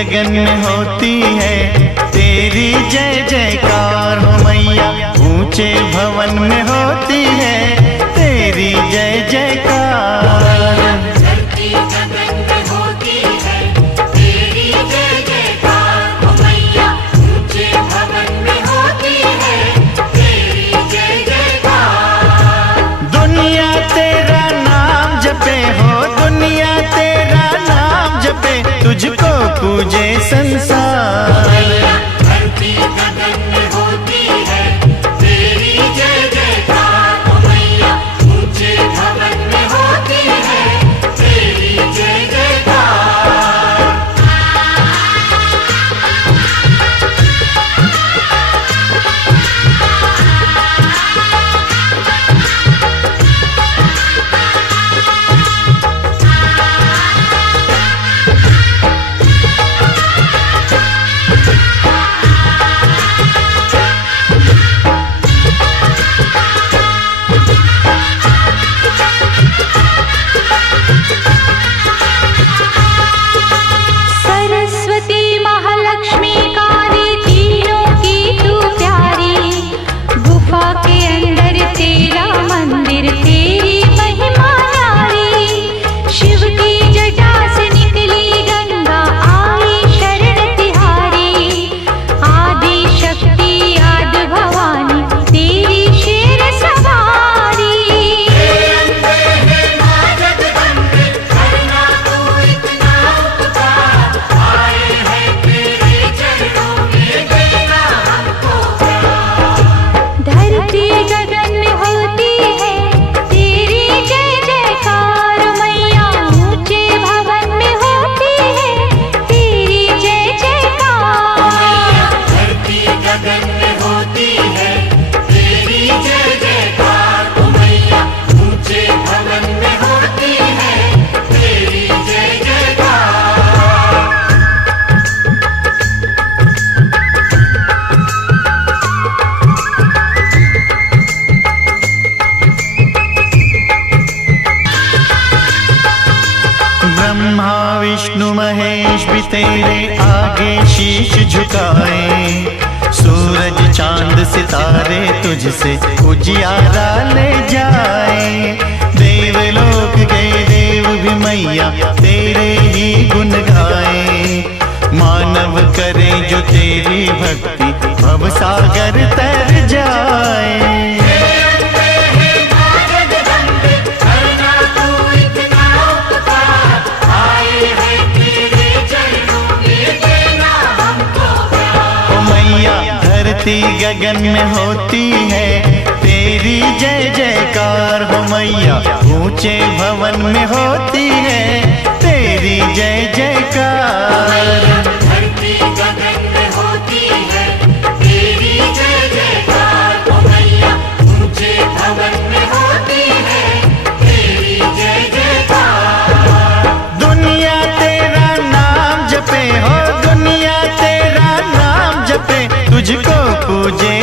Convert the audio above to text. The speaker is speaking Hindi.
गगन में होती है तेरी जय जयकार हो मैया। ऊंचे भवन में होती है तेरी जय जयकार। तुझको पूजे संसार। धरती गगन में होती है तेरी जय जयकार ओ मैया। ऊंचे भवन में होती है तेरी जय जयकार। ब्रह्मा विष्णु महेश भी तेरे आगे शीश झुकाए। सूरज चांद सितारे तुझसे उजियारा ले जाए। देवलोक के देव भी मैया तेरे ही गुण गाए। मानव करे जो तेरी भक्ति भवसागर तर जाए। धरती गगन में होती है तेरी जय जयकार हो मैया। ऊंचे भवन में होती है तेरी जय जयकार। धरती गगन में होती है तेरी जय जयकार ओ मैया। ऊंचे भवन में होती है तेरी जय जयकार। दुनिया तेरा नाम जपे हो, दुनिया तेरा नाम जपे, तुझको पूजे